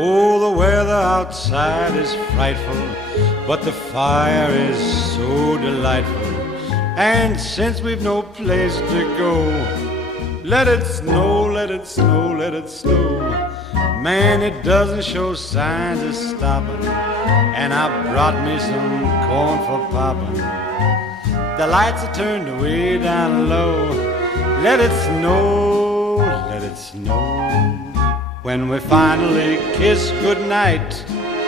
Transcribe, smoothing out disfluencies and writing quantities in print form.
Oh, the weather outside is frightful, but the fire is so delightful. And since we've no place to go, let it snow, let it snow, let it snow. Man, it doesn't show signs of stopping, and I brought me some corn for popping. The lights are turned way down low. Let it snow, let it snow. When we finally kiss goodnight,